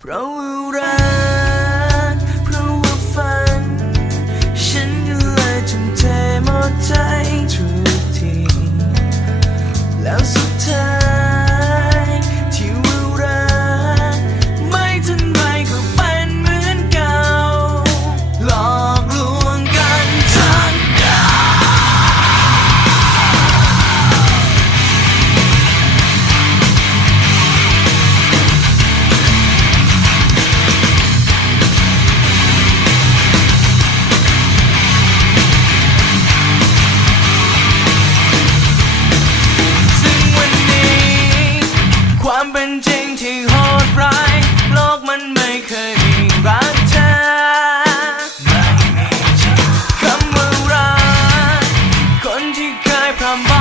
Bro. เนจริงที่โหดร้ายโลกมันไม่เคยมีรักแท้คำว่ารักคนที่เคยพรำ